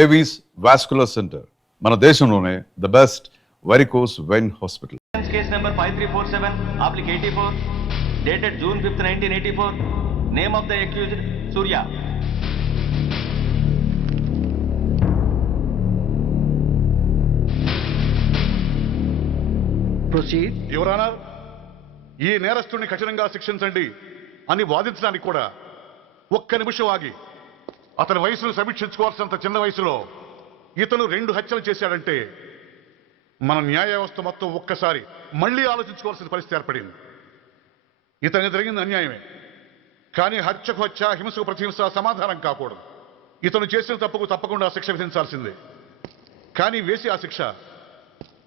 Avis vascular centre మన దేశంలోనే the best varicose vein hospital. Case number 5347/84 dated June 5th, 1984. Name of the accused Surya. Proceed. Your honour, ఈ నేరస్తుడిని కఠినంగా శిక్షించండి అని వాదించడానికి కూడా ఒక్క నిమిషం ఆగి అతని వయసును సమీక్షించుకోవాల్సినంత చిన్న వయసులో ఇతను 2 హత్యలు చేశాడంటే మన న్యాయ వ్యవస్థ మొత్తం ఒక్కసారి మళ్లీ ఆలోచించుకోవాల్సిన పరిస్థితి ఏర్పడింది. ఇతనికి జరిగింది అన్యాయమే, కానీ హత్యకు హత్య, హింసకు ప్రతిహింస సమాధానం కాకూడదు. ఇతను చేసిన తప్పుకు తప్పకుండా శిక్ష విధించాల్సిందే. కానీ వేసి ఆ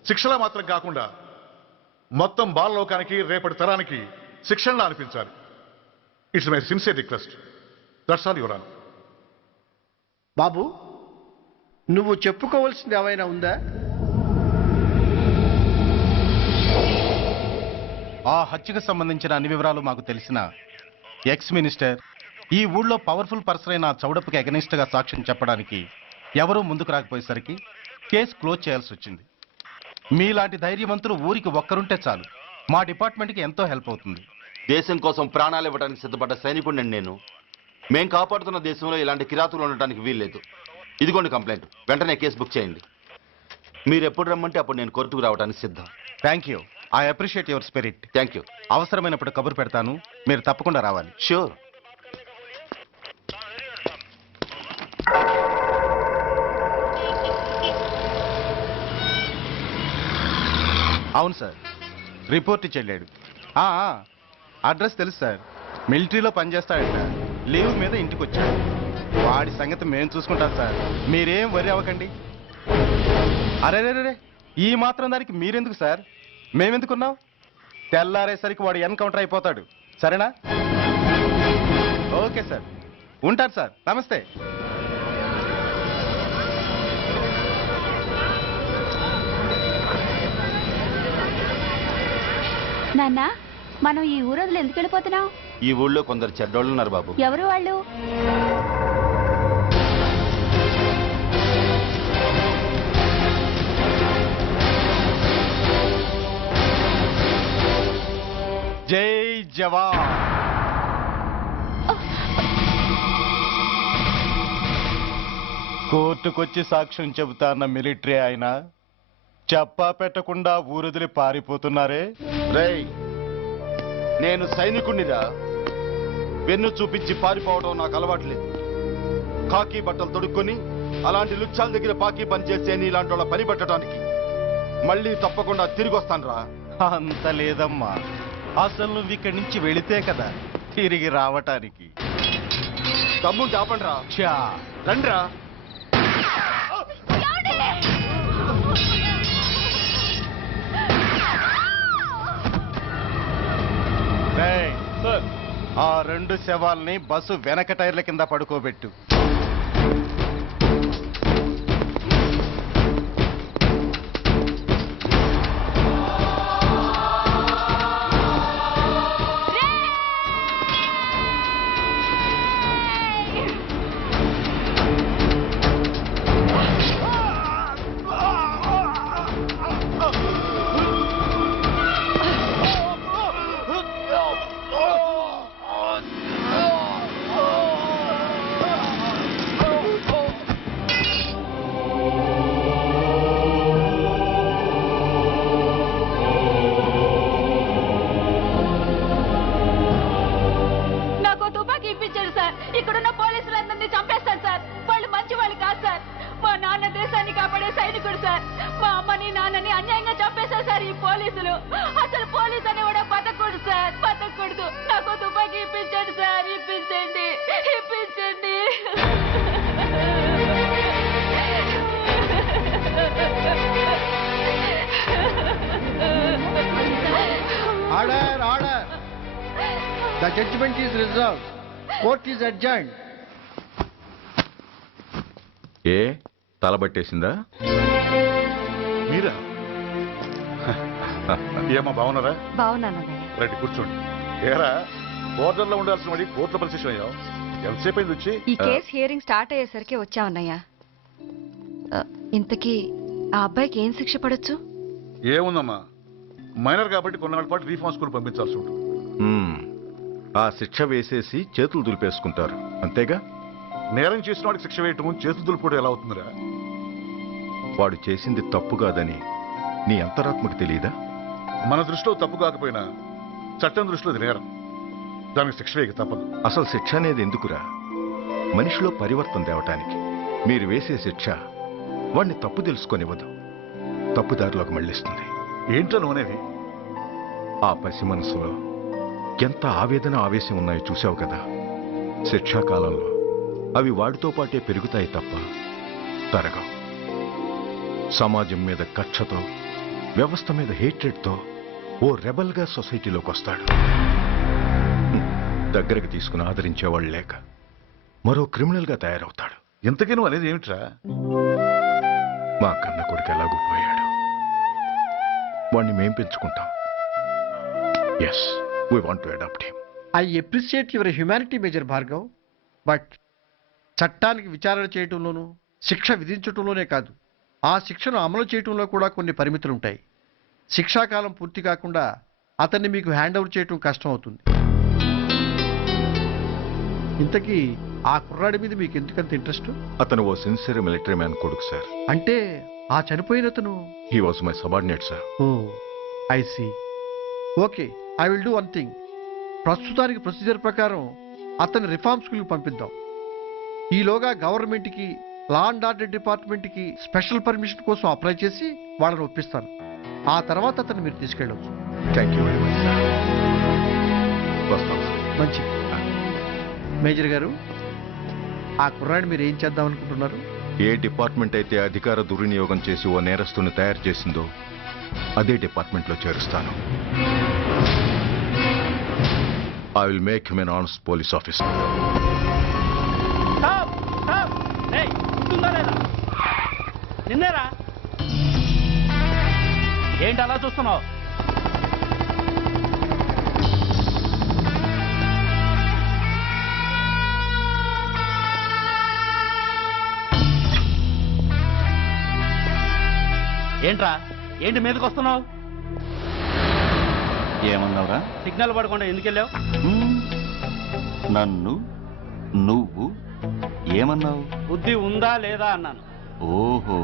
శిక్షలా మాత్రం కాకుండా మొత్తం బాలలోకానికి, రేపటి తరానికి శిక్షణలా అనిపించాలి. It's my sincere request. That's all your honour. బాబు, నువ్వు చెప్పుకోవాల్సింది ఏమైనా ఉందా? ఆ హత్యకు సంబంధించిన అన్ని వివరాలు మాకు తెలిసిన ఎక్స్ మినిస్టర్ ఈ ఊళ్ళో పవర్ఫుల్ పర్సన్ అయిన చౌడప్పకి అగెనిస్ట్ గా సాక్ష్యం చెప్పడానికి ఎవరూ ముందుకు రాకపోయేసరికి కేసు క్లోజ్ చేయాల్సి వచ్చింది. మీలాంటి ధైర్యవంతులు ఊరికి ఒక్కరుంటే చాలు, మా డిపార్ట్మెంట్కి ఎంతో హెల్ప్ అవుతుంది. దేశం కోసం ప్రాణాలు ఇవ్వడానికి సిద్ధపడ్డ సైనికుడిని నేను. మేం కాపాడుతున్న దేశంలో ఇలాంటి కిరాతులు ఉండటానికి వీల్లేదు. ఇదిగోండి కంప్లైంట్, వెంటనే కేసు బుక్ చేయండి. మీరు ఎప్పుడు రమ్మంటే అప్పుడు నేను కోర్టుకు రావడానికి సిద్ధం. Thank you, I appreciate your spirit. Thank you. అవసరమైనప్పుడు కబురు పెడతాను, మీరు తప్పకుండా రావాలి. షూర్. అవును సార్, రిపోర్ట్ చెల్లాడు. అడ్రస్ తెలుసు సార్, మిలిటరీలో పనిచేస్తాడంట. లీవ్ మీద ఇంటికి వచ్చాడు. వాడి సంగతి మేము చూసుకుంటాం సార్, మీరేం వరి అవ్వకండి. అరే ఈ మాత్రం దానికి మీరెందుకు సార్, మేమెందుకున్నాం? తెల్లారేసరికి వాడు ఎన్కౌంటర్ అయిపోతాడు, సరేనా? ఓకే సార్, ఉంటారు సార్, నమస్తే. నాన్న, మనం ఈ ఊరోజులు ఎందుకు వెళ్ళిపోతున్నాం? ఈ ఊళ్ళో కొందరు చెడ్డోళ్ళు ఉన్నారు బాబు. ఎవరు వాళ్ళు? జై జవాన్. కోర్టుకొచ్చి సాక్ష్యం చెబుతాన్న మిలిటరీ ఆయన చెప్పా పెట్టకుండా ఊరుదిలి పారిపోతున్నారే. రేయ్, నేను సైనికుణ్ణిరా. వెన్ను చూపించి పారిపోవడం నాకు అలవాట్లేదు. కాకి బట్టలు తొడుక్కొని అలాంటి లుచ్చాల దగ్గర పాకి పని చేసే ఇలాంటి వాళ్ళ పని పెట్టడానికి మళ్ళీ తప్పకుండా తిరిగి వస్తాను రా. అంత లేదమ్మా, అసలు నువ్వు ఇక్కడి నుంచి వెళితే కదా తిరిగి రావటానికి. తమ్ముంటే ఆపండి రా. చా రండ్రా. ఆ 2 శవాల్ని బస్సు వెనక టైర్ల కింద పడుకోబెట్టు. ఇక్కడున్న పోలీసులందరినీ చంపేస్తారు సార్. వాళ్ళు మంచి వాళ్ళు కాదు సార్. మా నాన్న దేశాన్ని కాపాడే సైనికుడు సార్. మా అమ్మని నాన్నని అన్యాయంగా చంపేశారు సార్ ఈ పోలీసులు. అసలు పోలీసు అని కూడా బతకూడదు సార్, బతకూడదు. నాకు తుపాకీ ఇప్పించండి సార్, ఇప్పించండి, ఇప్పించండి. Order, order. The judgment is reserved. Court is adjourned. ఏ తలబట్టేసిందా? మీరా? ఏమో బాగున్నారా? బాగున్నానన్నయ్య. రండి కూర్చోండి. ఏరా, బోర్డర్లో ఉండాల్సిన వాడి కోర్టులో పరిశీలన అయ్యావు. ఎంతసేపు అయింది వచ్చి? ఈ కేసు హియరింగ్ స్టార్ట్ అయ్యేసరికి వచ్చామన్నయ్య. ఇంతకీ ఆ అబ్బాయికి ఏం శిక్ష పడొచ్చు? ఏముందమ్మా, మైనర్ కాబట్టి కొన్నాళ్ళ పాటు రీఫార్మ్ స్కూల్ పంపించాల్సి ఉంటుంది. ఆ శిక్ష వేసేసి చేతులు దులిపేసుకుంటారు అంతేగా? నేరం చేసిన వాడికి శిక్ష వేయటం చేతులు దులుపుకోవడం ఎలా అవుతుందిరా? వాడు చేసింది తప్పు కాదని నీ అంతరాత్మకు తెలియదా? మన దృష్టిలో తప్పు కాకపోయినా చట్టం దృష్టిలో అది నేరం. దానికి శిక్ష వేయక తప్పదు. అసలు శిక్ష అనేది ఎందుకురా? మనిషిలో పరివర్తన తేవటానికి. మీరు వేసే శిక్ష వాడిని తప్పు తెలుసుకొనివ్వదు, తప్పుదారిలోకి మళ్ళిస్తుంది. ఏంటో నువ్వనేది? ఆ పసి మనసులో ఎంత ఆవేదన ఆవేశం ఉన్నాయో చూసావు కదా. శిక్షాకాలంలో అవి వాడితో పాటే పెరుగుతాయి తప్ప తరగవు. సమాజం మీద కక్షతో, వ్యవస్థ మీద హేట్రెడ్తో ఓ రెబల్గా సొసైటీలోకి వస్తాడు. దగ్గరకు తీసుకుని ఆదరించేవాళ్ళు లేక మరో క్రిమినల్గా తయారవుతాడు. ఇంతకీ నువ్వు అనేది ఏమిట్రా? మా కన్న కొడుకు ఎలాగూ పోయాడు, వాణ్ణి మేం పెంచుకుంటాం. Yes, we want to adopt him. I appreciate your humanity major Bhargav, but చట్టానికి విచారణ చేయటంలోనూ శిక్ష విధించటంలోనే కాదు, ఆ శిక్షను అమలు చేయటంలో కూడా కొన్ని పరిమితులు ఉంటాయి. శిక్షాకాలం పూర్తి కాకుండా అతన్ని మీకు హ్యాండ్ ఓవర్ చేయటం కష్టం అవుతుంది. ఇంతకీ ఆ కుర్రాడి మీద మీకు ఎందుకంత ఇంట్రెస్ట్? అతను ఓ సిన్సియర్ మిలిటరీ మ్యాన్ కొడుకు సార్. అంటే ఆ చనిపోయిన అతను? He was my subordinate sir. Oh I see. Okay, I will do one thing. ప్రస్తుతానికి ప్రొసీజర్ ప్రకారం అతన్ని రిఫార్మ్ స్కూల్కి పంపిద్దాం. ఈలోగా గవర్నమెంట్కి, లా అండ్ ఆర్డర్ డిపార్ట్మెంట్కి స్పెషల్ పర్మిషన్ కోసం అప్లై చేసి వాళ్ళని ఒప్పిస్తాను. ఆ తర్వాత అతన్ని మీరు తీసుకెళ్ళవచ్చు. Thank you very much sir. వస్తాం సార్. మంచి మేజర్ గారు, ఆ కుర్రాడిని మీరు ఏం చేద్దాం అనుకుంటున్నారు? ఏ డిపార్ట్మెంట్ అయితే అధికార దుర్వినియోగం చేసి ఓ నేరస్తుని తయారు చేసిందో అదే డిపార్ట్మెంట్లో చేరుస్తాను. I will make him an honest police officer. నిన్నేరా? ఏంటి అలా చూస్తున్నావు? ఏంట్రా, ఏంటి మీదకి వస్తున్నావు? ఏమన్నావురా? సిగ్నల్ పడకుండా ఎందుకు వెళ్ళావు? నన్ను నువ్వు ఏమన్నావు? బుద్ధి ఉందా లేదా అన్నాను. ఓహో,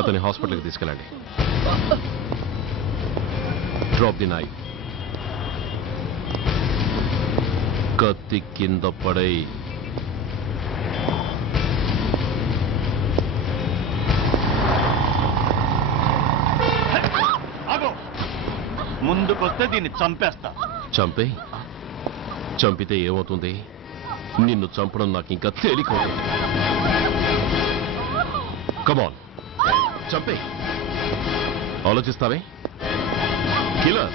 అతని హాస్పిటల్కి తీసుకెళ్ళండి. Drop the knife. కత్తి కింద పడై. ముందుకొస్తే దీన్ని చంపేస్తా. చంపే. చంపితే ఏమవుతుంది? నిన్ను చంపడం నాకు ఇంకా తేలికవుతుంది. కమాన్, చంపే. ఆలోచిస్తావే కిల్లర్?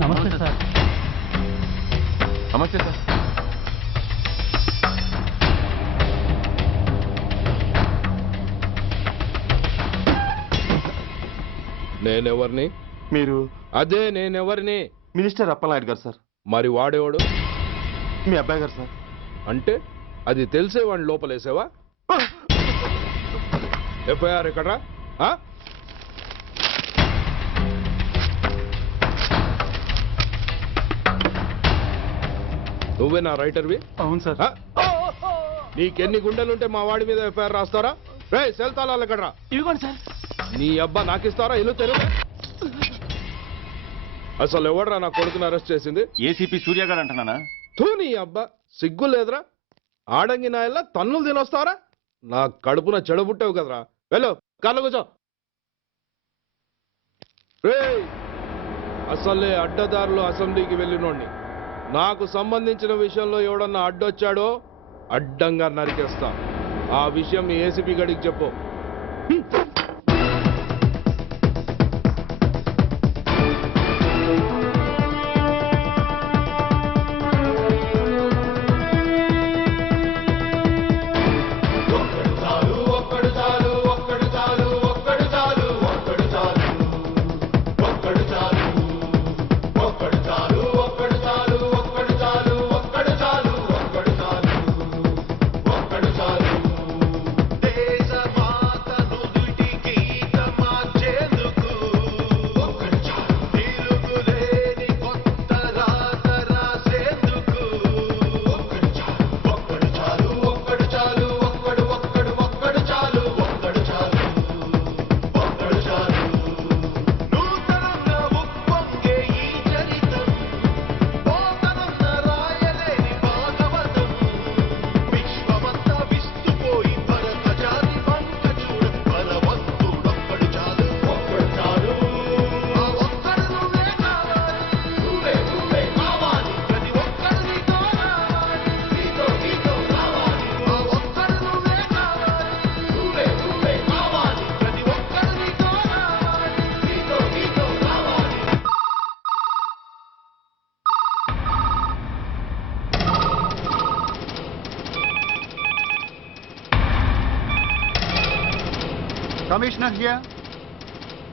నమస్తే సార్. నమస్తే సార్. నేనెవరిని? మీరు అదే నేనెవరిని? మినిస్టర్ అప్పలనాయుడు గారు సార్. మరి వాడేవాడు? మీ అబ్బాయి గారు సార్. అంటే అది తెలిసే వాడిని లోపలేసావా? ఎఫ్ఐఆర్ ఎక్కడ్రా? ఆ? నువ్వే నా రైటర్వి? అవును సార్. ఆ? నీకెన్ని గుండెలుంటే మా వాడి మీద ఎఫ్ఐఆర్ రాస్తారా? రే సెల్ తాళాలు ఎక్కడ్రా? ఇదిగోండి సార్. నీ అబ్బా నాకిస్తారా? ఇల్లు తెరువు. అసలు ఎవడరా నా కొడుకుని అరెస్ట్ చేసింది? ఏసీపీ సూర్య గారు అంటున్నానా? తూ నీ అబ్బా సిగ్గు లేదురా? ఆడంగి నాయల్లా తన్నులు తినొస్తారా? నా కడుపున చెడబుట్టావు కదరా. వెళ్ళు కార్లో కూర్చో. రేయ్ అసలే అడ్డదారులు అసెంబ్లీకి వెళ్ళినోడిని. నాకు సంబంధించిన విషయంలో ఎవడన్నా అడ్డొచ్చాడో అడ్డంగా నరికేస్తా. ఆ విషయం మీ ఏసీపీ గడికి చెప్పు. Commissioner here.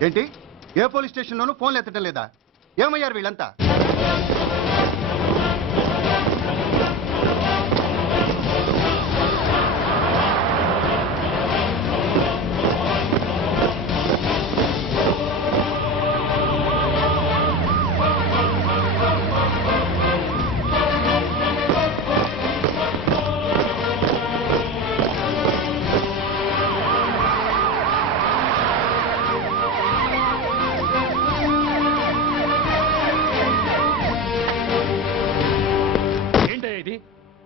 ఏంటి ఏ పోలీస్ స్టేషన్లోనూ ఫోన్లు ఎత్తడం లేదా? ఏమయ్యారు వీళ్ళంతా?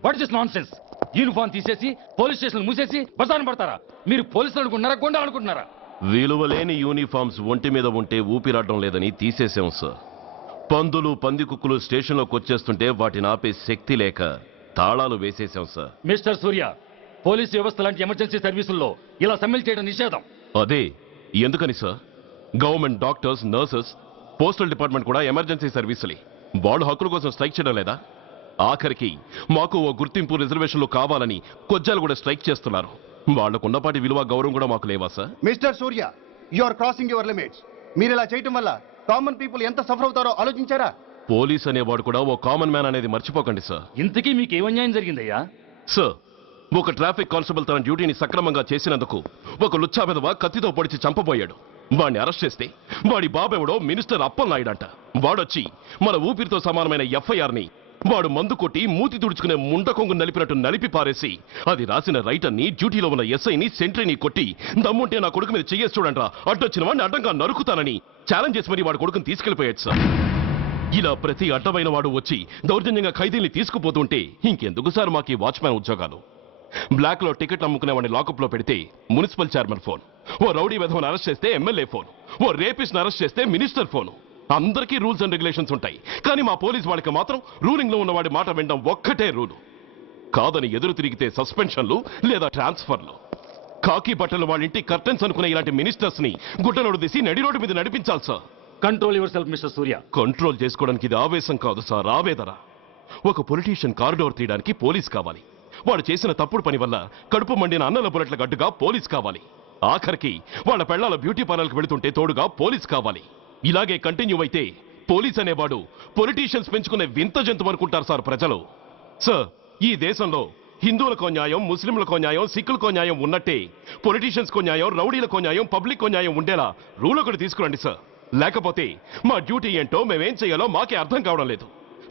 What is non sense? Uniform తీసేసి పోలీస్ స్టేషన్ మూసేసి బజారు పడతారా? మీరు పోలీసులు అనుకుంటున్నారా, గుండా అనుకుంటున్నారా? విలువలేని యూనిఫామ్స్ ఒంటి మీద ఉంటే ఊపిరాడడం లేదని తీసేసాం సార్. పందులు పందికుక్కులు స్టేషన్లోకి వచ్చేస్తుంటే వాటిని ఆపే శక్తి లేక తాళాలు వేసేసాం సార్. మిస్టర్ సూర్య, పోలీస్ వ్యవస్థ లాంటి ఎమర్జెన్సీ సర్వీసుల్లో ఇలా సమ్మెలు చేయడం నిషేధం. అదే ఎందుకని sir? Government doctors, nurses, postal department కూడా ఎమర్జెన్సీ సర్వీసులే. వాళ్ళు హక్కుల కోసం స్ట్రైక్ చేయడం లేదా? ఆఖరికి మాకు ఓ గుర్తింపు రిజర్వేషన్లు కావాలని కొజ్జాలు కూడా స్ట్రైక్ చేస్తున్నారు. వాళ్లకున్నపాటి విలువ గౌరవం కూడా మాకు లేవా sir? Mister Surya, you are crossing your limits. మీరు ఇలా చేయటం వల్ల కామన్ పీపుల్ ఎంత సఫర్ అవుతారో ఆలోచించారా? పోలీస్ అనేవాడు కూడా ఓ కామన్ మ్యాన్ అనేది మర్చిపోకండి సార్. ఇంతకీ మీకు ఏం అన్యాయం జరిగిందయ్యా? సార్, ఒక ట్రాఫిక్ కానిస్టేబుల్ తన డ్యూటీని సక్రమంగా చేసినందుకు ఒక లుచ్చా విధవ కత్తితో పొడిచి చంపబోయాడు. వాడిని అరెస్ట్ చేస్తే వాడి బాబెవడో మినిస్టర్ అప్పలనాయుడు అంట. వాడొచ్చి మన ఊపిరితో సమానమైన ఎఫ్ఐఆర్ని వాడు మందు కొట్టి మూతి తుడుచుకునే ముండకొంగు నలిపినట్టు నలిపి పారేసి అది రాసిన రైటర్ని, డ్యూటీలో ఉన్న ఎస్ఐని, సెంట్రీని కొట్టి దమ్ముంటే నా కొడుకు మీద చెయ్యేసి చూడంట్రా, అడ్డొచ్చిన వాడిని అడ్డంగా నరుకుతానని ఛాలెంజ్ చేసి మరి వాడి కొడుకుని తీసుకెళ్లిపోయాడు సార్. ఇలా ప్రతి అడ్డమైన వాడు వచ్చి దౌర్జన్యంగా ఖైదీల్ని తీసుకుపోతుంటే ఇంకెందుకు సార్ మాకు ఈ వాచ్మ్యాన్ ఉద్యోగాలు? బ్లాక్ లో టికెట్లు అమ్ముకునే వాడిని లాకప్ లో పెడితే మున్సిపల్ చైర్మన్ ఫోన్, ఓ రౌడీ విధవను అరెస్ట్ చేస్తే ఎమ్మెల్యే ఫోన్, ఓ రేపిస్ట్ అరెస్ట్ చేస్తే మినిస్టర్ ఫోన్. అందరికీ రూల్స్ అండ్ రెగ్యులేషన్స్ ఉంటాయి, కానీ మా పోలీస్ వాళ్ళకి మాత్రం రూలింగ్ లో ఉన్న వాడి మాట వినడం ఒక్కటే రూలు. కాదని ఎదురు తిరిగితే సస్పెన్షన్లు లేదా ట్రాన్స్ఫర్లు. కాకి బట్టలు వాళ్ళ ఇంటి కర్టెన్స్ అనుకునే ఇలాంటి మినిస్టర్స్ ని గుడ్డలోడు తీసి నడి రోడ్డు మీద నడిపించాలి sir. Control your self mister Surya. Control చేసుకోవడానికి ఇది ఆవేశం కాదు సార్, ఆవేదన. ఒక పొలిటీషియన్ కారిడోర్ తీయడానికి పోలీస్ కావాలి. వాడు చేసిన తప్పుడు పని వల్ల కడుపు మండిన అన్నల బుల్లెట్ల గడ్డుగా పోలీస్ కావాలి. ఆఖరికి వాళ్ళ పెళ్లాల బ్యూటీ పార్లర్కి వెళుతుంటే తోడుగా పోలీస్ కావాలి. ఇలాగే కంటిన్యూ అయితే పోలీస్ అనేవాడు పొలిటీషియన్స్ పెంచుకునే వింత జంతువు అనుకుంటారు సార్ ప్రజలు. సార్, ఈ దేశంలో హిందువులకో న్యాయం, ముస్లింలకో న్యాయం, సిక్కులకో న్యాయం ఉన్నట్టే పొలిటీషియన్స్కో న్యాయం, రౌడీలకో న్యాయం, పబ్లిక్కో న్యాయం ఉండేలా రూల్ ఒకటి తీసుకురండి సార్. లేకపోతే మా డ్యూటీ ఏంటో మేమేం చేయాలో మాకే అర్థం కావడం లేదు.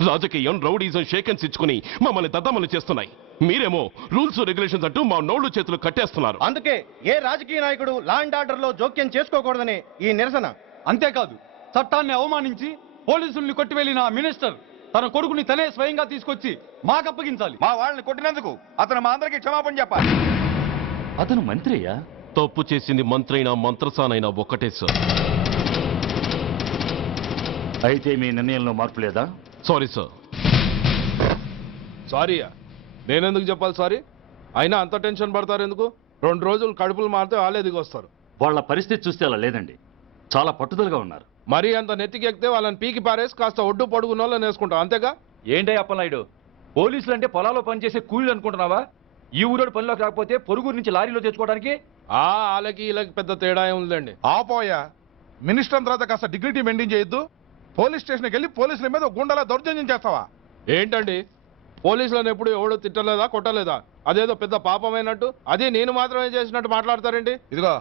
రాజకీయం, రౌడీజం షేకెన్స్ ఇచ్చుకుని మమ్మల్ని దద్దమలు చేస్తున్నాయి. మీరేమో రూల్స్ రెగ్యులేషన్స్ అంటూ మా నోళ్లు చేతులు కట్టేస్తున్నారు. అందుకే ఏ రాజకీయ నాయకుడు లా అండ్ ఆర్డర్ లో జోక్యం చేసుకోకూడదని ఈ నిరసన. అంతేకాదు, చట్టాన్ని అవమానించి పోలీసుల్ని కొట్టివెళ్లిన మినిస్టర్ తన కొడుకుని తనే స్వయంగా తీసుకొచ్చి మాకు అప్పగించాలి. మా వాళ్ళని కొట్టినందుకు అతను మా అందరికీ క్షమాపణ చెప్పాలి. అతను మంత్రియా? తప్పు చేసింది మంత్రైనా మంత్రసానైనా ఒక్కటే సార్. అయితే మీ నిర్ణయంలో మార్పు లేదా? Sorry sir. సారీయా? నేనెందుకు చెప్పాలి సారీ? అయినా అంత టెన్షన్ పడతారు ఎందుకు? 2 రోజులు కడుపులు మారితే వాళ్ళే దిగొస్తారు. వాళ్ళ పరిస్థితి చూస్తే అలా లేదండి, చాలా పట్టుదలగా ఉన్నారు. మరీ అంత నెత్తికెక్కితే వాళ్ళని పీకి పారేసి కాస్త ఒడ్డు పొడుగున్న వాళ్ళని వేసుకుంటాం, అంతేగా? ఏంటి అప్పలనాయుడు, పోలీసులు అంటే పొలాల్లో పనిచేసే కూలీలు అనుకుంటున్నావా? ఈ ఊరోడు పనిలోకి రాకపోతే పొరుగురు నుంచి లారీలో తెచ్చుకోవడానికి వాళ్ళకి వీళ్ళకి పెద్ద తేడా ఉందండి. ఆపోయా, మినిస్టర్ తర్వాత కాస్త డిగ్నిటీ మెయింటైన్ చేయొద్దు. పోలీస్ స్టేషన్కి వెళ్ళి పోలీసుల మీద గుండెలా దౌర్జన్యం చేస్తావా? ఏంటండి, పోలీసులను ఎప్పుడు ఎవడు తిట్టలేదా, కొట్టలేదా? అదేదో పెద్ద పాపమైనట్టు, అదే నేను మాత్రమే చేసినట్టు మాట్లాడతారేంటి? ఇదిగో,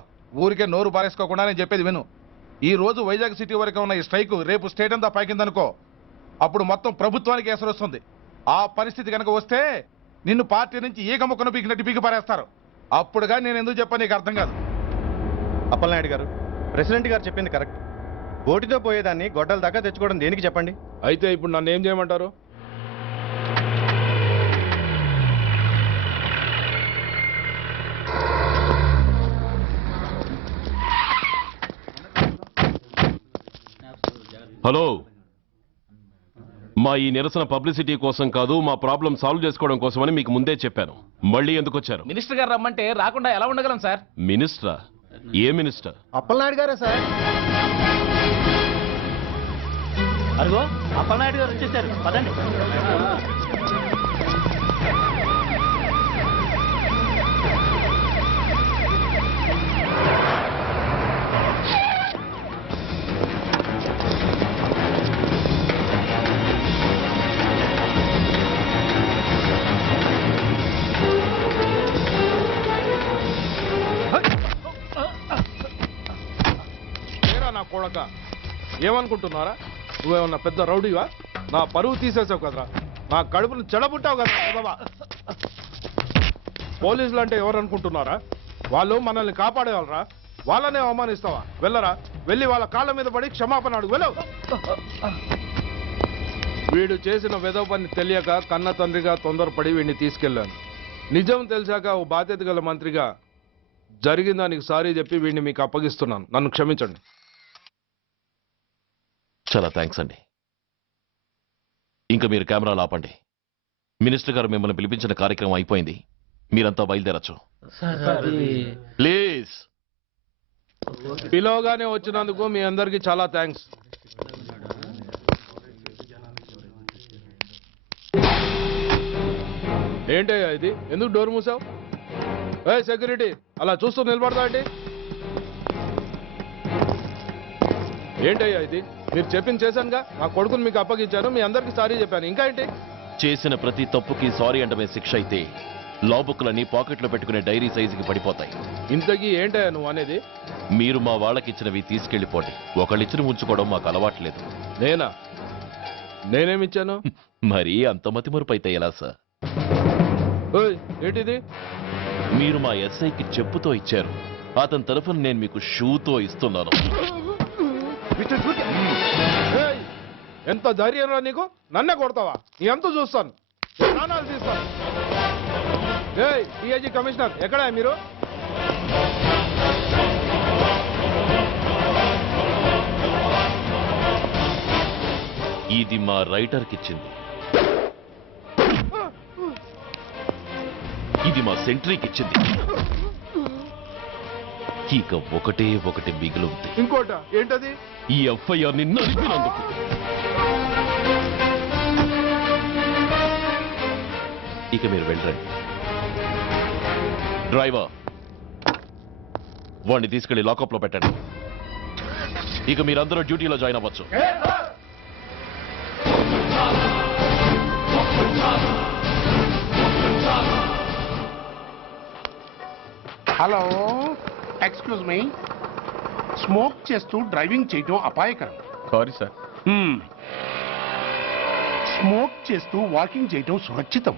ఊరికే నోరు పారేసుకోకుండా నేను చెప్పేది విను. ఈ రోజు వైజాగ్ సిటీ వరకు ఉన్న ఈ స్ట్రైక్ రేపు స్టేట్ అంతా పైకిందనుకో, అప్పుడు మొత్తం ప్రభుత్వానికి ఎసరు వస్తుంది. ఆ పరిస్థితి కనుక వస్తే నిన్ను పార్టీ నుంచి ఈగ ముక్కను పీకినట్టు పీకి పారేస్తారు. అప్పుడుగా నేను ఎందుకు చెప్పాను నీకు అర్థం కాదు. అప్పలనాయుడు గారు, ప్రెసిడెంట్ గారు చెప్పింది కరెక్ట్. ఓటితో పోయేదాన్ని గొడ్డల దాకా తెచ్చుకోవడం దేనికి చెప్పండి? అయితే ఇప్పుడు నన్ను ఏం చేయమంటారు? హలో, మా ఈ నిరసన పబ్లిసిటీ కోసం కాదు, మా ప్రాబ్లం సాల్వ్ చేసుకోవడం కోసమని మీకు ముందే చెప్పాను. మళ్ళీ ఎందుకు వచ్చారు? మినిస్టర్ గారు రమ్మంటే రాకుండా ఎలా ఉండగలం సార్? మినిస్టరా? ఏ మినిస్టర్? అప్పలనాయుడు గారే సార్. అదిగో అప్పలనాయుడు గారు వచ్చేసారు, పదండి. నా కొడక, ఏమనుకుంటున్నారా? నువ్వేమన్నా పెద్ద రౌడీవా? నా పరువు తీసేసావు కదరా, నా కడుపును చెడబుట్టావు కదా. పోలీసులు అంటే ఎవరు అనుకుంటున్నారా? వాళ్ళు మనల్ని కాపాడేవాళ్ళరా? వాళ్ళనే అవమానిస్తావా? వెళ్ళరా, వెళ్ళి వాళ్ళ కాళ్ళ మీద పడి క్షమాపణ అడుగు, వెళ్ళవు. వీడు చేసిన వెధవ పని తెలియక కన్న తండ్రిగా తొందరపడి వీడిని తీసుకెళ్లాను. నిజం తెలిసాక ఓ బాధ్యత గల మంత్రిగా జరిగిన దానికి సారీ చెప్పి వీడిని మీకు అప్పగిస్తున్నాను. నన్ను క్షమించండి. చాలా థ్యాంక్స్ అండి. ఇంకా మీరు కెమెరాలు ఆపండి. మినిస్టర్ గారు మిమ్మల్ని పిలిపించిన కార్యక్రమం అయిపోయింది, మీరంతా బయలుదేరచ్చు ప్లీజ్. పిలవగానే వచ్చినందుకు మీ అందరికీ చాలా థ్యాంక్స్. ఏంటయ్యా ఇది, ఎందుకు డోర్ మూసావు? ఏ సెక్యూరిటీ, అలా చూస్తూ నిలబడతా అండి. ఏంటయ్యా ఇది, మీరు చెప్పింది చేశానుగా, నా కొడుకుని మీకు అప్పగించాను, మీ అందరికీ సారీ చెప్పాను, ఇంకా ఏంటి? చేసిన ప్రతి తప్పుకి సారీ అంటమే శిక్ష అయితే లా బుక్లన్నీ పాకెట్లో పెట్టుకునే డైరీ సైజుకి పడిపోతాయి. ఇంతకీ ఏంటయ్యా నువ్వు అనేది? మీరు మా వాళ్ళకిచ్చినవి తీసుకెళ్లిపోండి. ఒకళ్ళిచ్చిన ఉంచుకోవడం మాకు అలవాట్లేదు. నేనా? నేనేమిచ్చాను? మరి అంత మతిమరుపు అయితే ఎలా సార్? ఏంటిది? మీరు మా ఎస్ఐకి చెప్పుతో ఇచ్చారు, అతని తరఫున నేను మీకు షూతో ఇస్తున్నాను. ఎంత ధైర్యం రా నీకు? నన్నే కొడతావా? నీ ఎంత చూస్తాను, ప్రాణాలు తీస్తాను. డిఐజీ కమిషనర్ ఎక్కడా మీరు? ఇది మా రైటర్కి ఇచ్చింది, ఇది మా సెంట్రీకి ఇచ్చింది, ఇక ఒకటి మిగిలింది. ఇంకోట ఏంటది? ఈ ఎఫ్ఐఆర్ ని నడిపినందుకు. ఇక మీరు వెళ్ళండి. డ్రైవర్, వాడిని తీసుకెళ్లి లాకప్ లో పెట్టండి. ఇక మీరందరూ డ్యూటీలో జాయిన్ అవ్వచ్చు. Hello, excuse me. స్మోక్ చేస్తూ డ్రైవింగ్ చేయటం అపాయకరం. Sorry sir. స్మోక్ చేస్తూ వాకింగ్ చేయటం సురక్షితం.